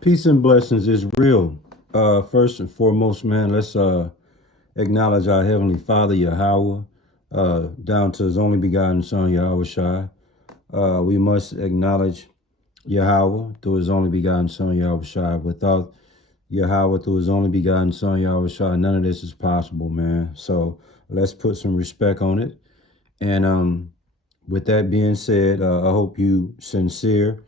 Peace and blessings is real. First and foremost, man, let's acknowledge our Heavenly Father, Yahweh, down to His only begotten Son, Yahweh Shai. We must acknowledge Yahweh through His only begotten Son, Yahweh Shai. Without Yahweh through His only begotten Son, Yahweh Shai, none of this is possible, man. So let's put some respect on it. And with that being said, I hope you sincere.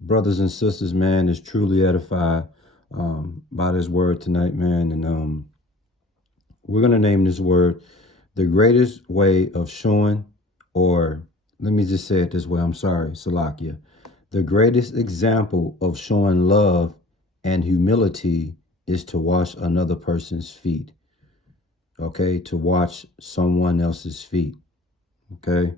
Brothers and sisters, man, is truly edified by this word tonight, man. And we're going to name this word the greatest way of showing, or let me just say it this way. I'm sorry, Salakia. The greatest example of showing love and humility is to wash another person's feet. Okay, to wash someone else's feet. Okay,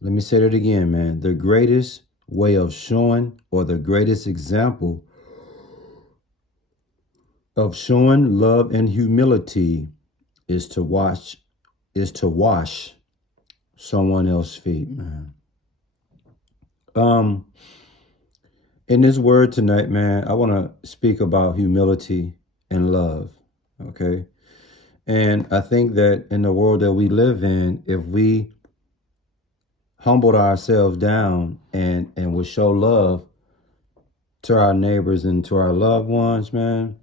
let me say that again, man. The greatest way of showing, or the greatest example of showing love and humility is to wash someone else's feet, man. In this word tonight, man, I want to speak about humility and love. Okay. And I think that in the world that we live in, if we humbled ourselves down and would show love to our neighbors and to our loved ones, man,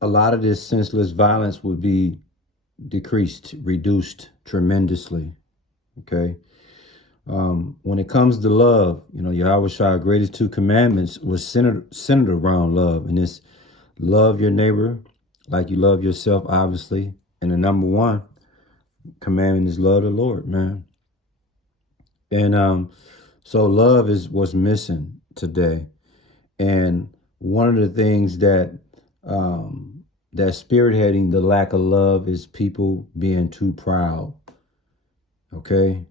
a lot of this senseless violence would be decreased, reduced tremendously. Okay. When it comes to love, Yahweh Shai's greatest two commandments was centered around love. And it's love your neighbor like you love yourself, obviously. And the number one commandment is love the Lord, man. And so love is what's missing today. And one of the things that spearheading the lack of love is people being too proud. Okay.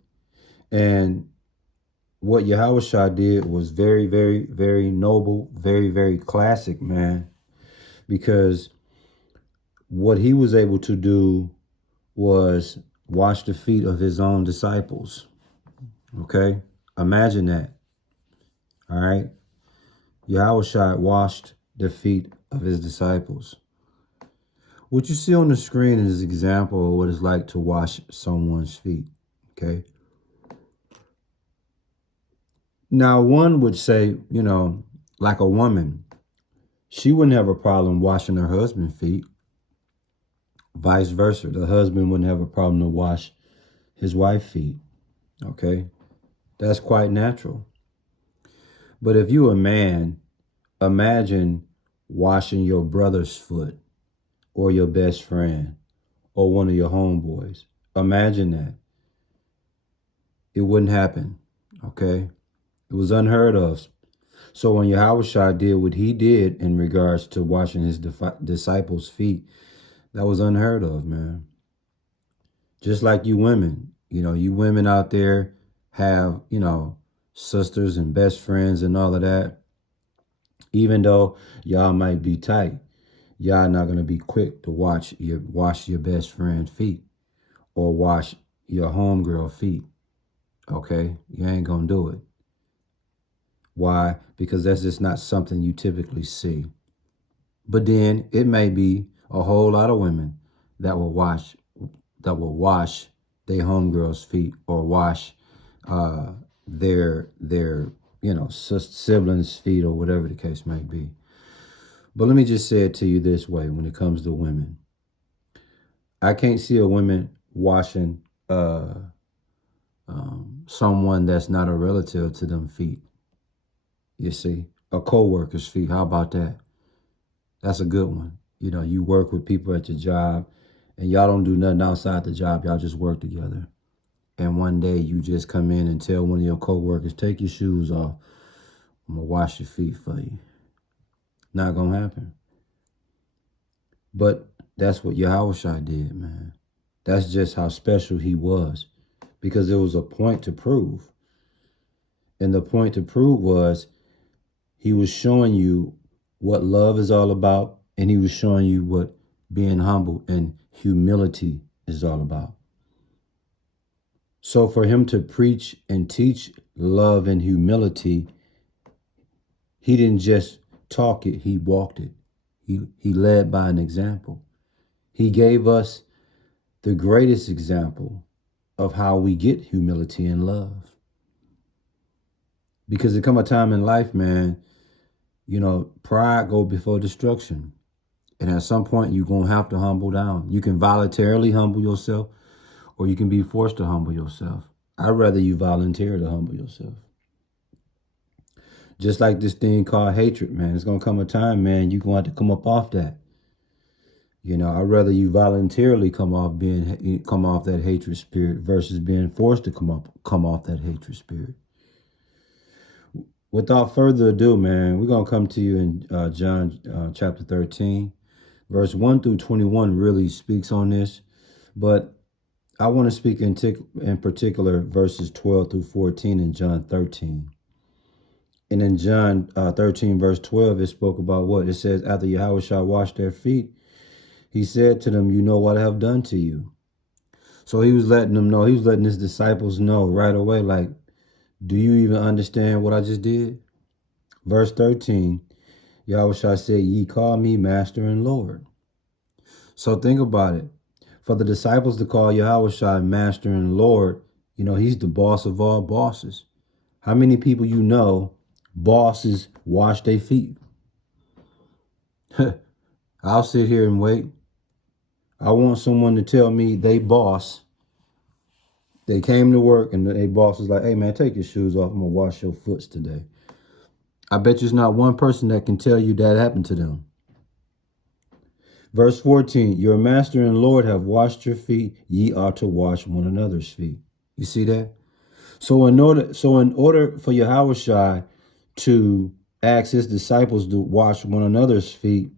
And what Yahweh Shai did was very, very, very noble, very, very classic, man. Because what he was able to do was wash the feet of his own disciples. Okay? Imagine that. All right? Yahweh Shai washed the feet of his disciples. What you see on the screen is an example of what it's like to wash someone's feet. Okay? Now, one would say, like a woman, she wouldn't have a problem washing her husband's feet. Vice versa. The husband wouldn't have a problem to wash his wife's feet. Okay? That's quite natural. But if you're a man, imagine washing your brother's foot or your best friend or one of your homeboys. Imagine that. It wouldn't happen. Okay? It was unheard of. So when Yahweh Shai did what he did in regards to washing his disciples' feet, that was unheard of, man. Just like you women, you women out there have, sisters and best friends and all of that. Even though y'all might be tight, y'all not going to be quick to wash your best friend's feet or wash your homegirl feet. Okay? You ain't going to do it. Why? Because that's just not something you typically see. But then it may be a whole lot of women that will wash their homegirls' feet or wash their siblings' feet or whatever the case may be. But let me just say it to you this way when it comes to women. I can't see a woman washing someone that's not a relative to them feet. You see, a co-worker's feet. How about that? That's a good one. You work with people at your job and y'all don't do nothing outside the job. Y'all just work together. And one day you just come in and tell one of your co-workers, take your shoes off. I'm going to wash your feet for you. Not going to happen. But that's what Yahweh Shai did, man. That's just how special he was. Because there was a point to prove. And the point to prove was he was showing you what love is all about, and he was showing you what being humble and humility is all about. So for him to preach and teach love and humility, He didn't just talk it, he walked it. He led by an example. He gave us the greatest example of how we get humility and love. Because there come a time in life, man, you know, pride go before destruction. And at some point, you're going to have to humble down. You can voluntarily humble yourself, or you can be forced to humble yourself. I'd rather you volunteer to humble yourself. Just like this thing called hatred, man. It's going to come a time, man, you're going to have to come up off that. You know, I'd rather you voluntarily come off that hatred spirit versus being forced to come off that hatred spirit. Without further ado, man, we're going to come to you in John chapter 13. Verse 1 through 21 really speaks on this, but I want to speak in particular verses 12 through 14 in John 13. And in John 13, verse 12, it spoke about what? It says, after Yahushua washed their feet, he said to them, you know what I have done to you. So he was letting them know, he was letting his disciples know right away, like, do you even understand what I just did? Verse 13, Yahushua said, ye call me master and Lord. So think about it. For the disciples to call Yahushua master and Lord, you know, he's the boss of all bosses. How many people you know bosses wash their feet? I'll sit here and wait. I want someone to tell me they boss. They came to work and they boss was like, hey man, take your shoes off. I'm going to wash your foots today. I bet there's not one person that can tell you that happened to them. Verse 14, your master and Lord have washed your feet. Ye ought to wash one another's feet. You see that? So in order for Yahushua to ask his disciples to wash one another's feet,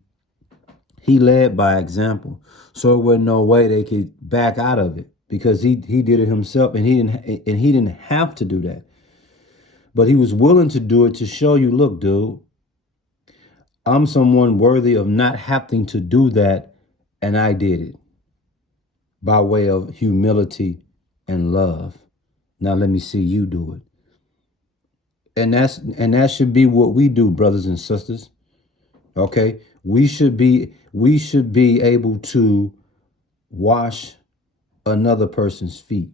he led by example. So there was no way they could back out of it because he did it himself, and he didn't have to do that. But he was willing to do it to show you, look, dude, I'm someone worthy of not having to do that, and I did it by way of humility and love. Now let me see you do it. And that should be what we do, brothers and sisters. Okay? We should be able to wash another person's feet.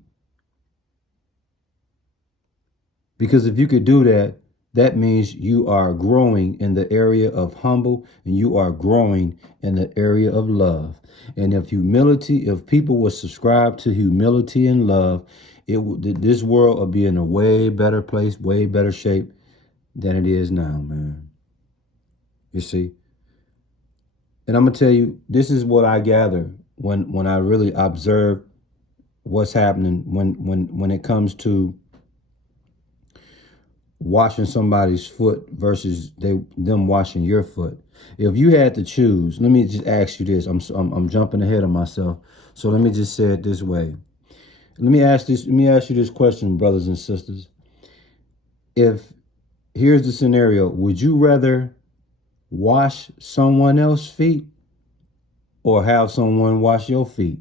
Because if you could do that, that means you are growing in the area of humble, and you are growing in the area of love. And if people would subscribe to humility and love, this world will be in a way better place, way better shape than it is now, man. You see? And I'm going to tell you, this is what I gather when I really observe what's happening when it comes to washing somebody's foot versus them washing your foot. If you had to choose, let me just ask you this. I'm jumping ahead of myself. So let me just say it this way. Let me ask you this question, brothers and sisters. Here's the scenario. Would you rather wash someone else's feet or have someone wash your feet?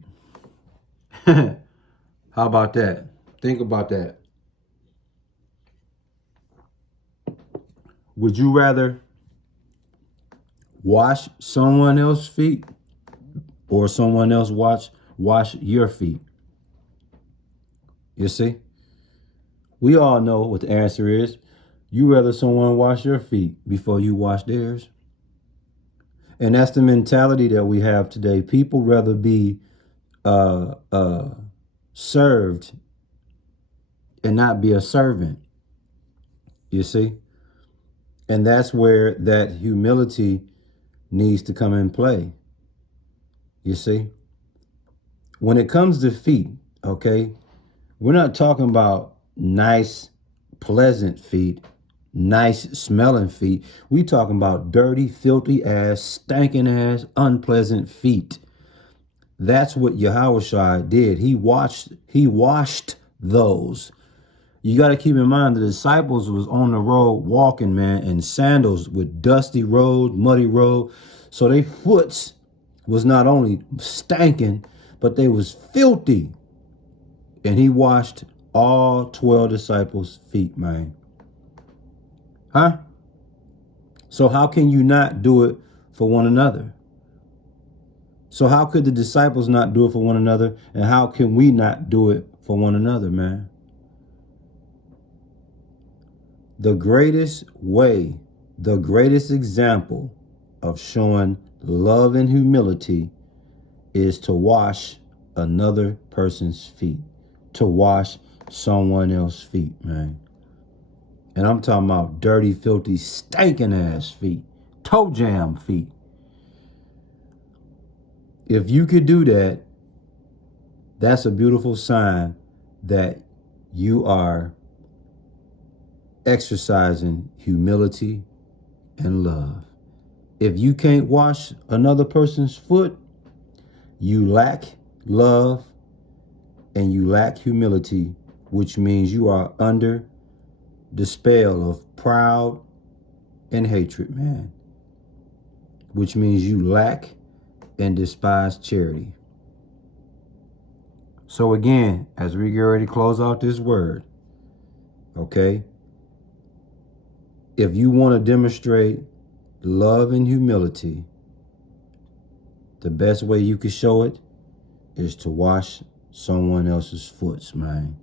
How about that? Think about that. Would you rather wash someone else's feet or someone else wash your feet? You see? We all know what the answer is. You rather someone wash your feet before you wash theirs. And that's the mentality that we have today. People rather be served and not be a servant. You see? And that's where that humility needs to come in play. You see? When it comes to feet, okay, we're not talking about nice, pleasant feet, nice smelling feet. We talking about dirty, filthy ass, stinking ass, unpleasant feet. That's what Yahushua did. He washed those. You got to keep in mind the disciples was on the road walking, man, in sandals with dusty road, muddy road. So their foots was not only stinking, but they was filthy. And he washed all 12 disciples' feet, man. Huh? So how can you not do it for one another? So how could the disciples not do it for one another? And how can we not do it for one another, man? The greatest way, the greatest example of showing love and humility is to wash another person's feet, to wash someone else's feet, man. And I'm talking about dirty, filthy, stinking ass feet, toe jam feet. If you could do that, that's a beautiful sign that you are exercising humility and love. If you can't wash another person's foot, you lack love and you lack humility, which means you are under the spell of pride and hatred, man. Which means you lack and despise charity. So again, as we get ready to close out this word, okay? If you want to demonstrate love and humility, the best way you can show it is to wash someone else's foot, man.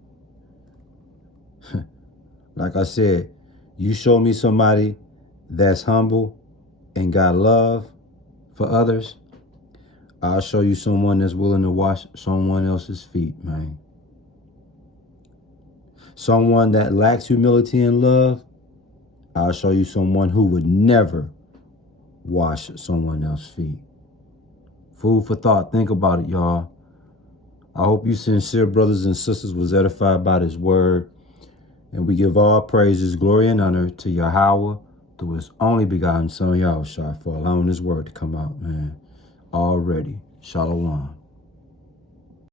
Like I said, you show me somebody that's humble and got love for others, I'll show you someone that's willing to wash someone else's feet, man. Someone that lacks humility and love, I'll show you someone who would never wash someone else's feet. Food for thought. Think about it, y'all. I hope you sincere brothers and sisters was edified by this word. And we give all praises, glory, and honor to Yahweh, through his only begotten son, Yahushua, for allowing this word to come out, man. Already. Shalom.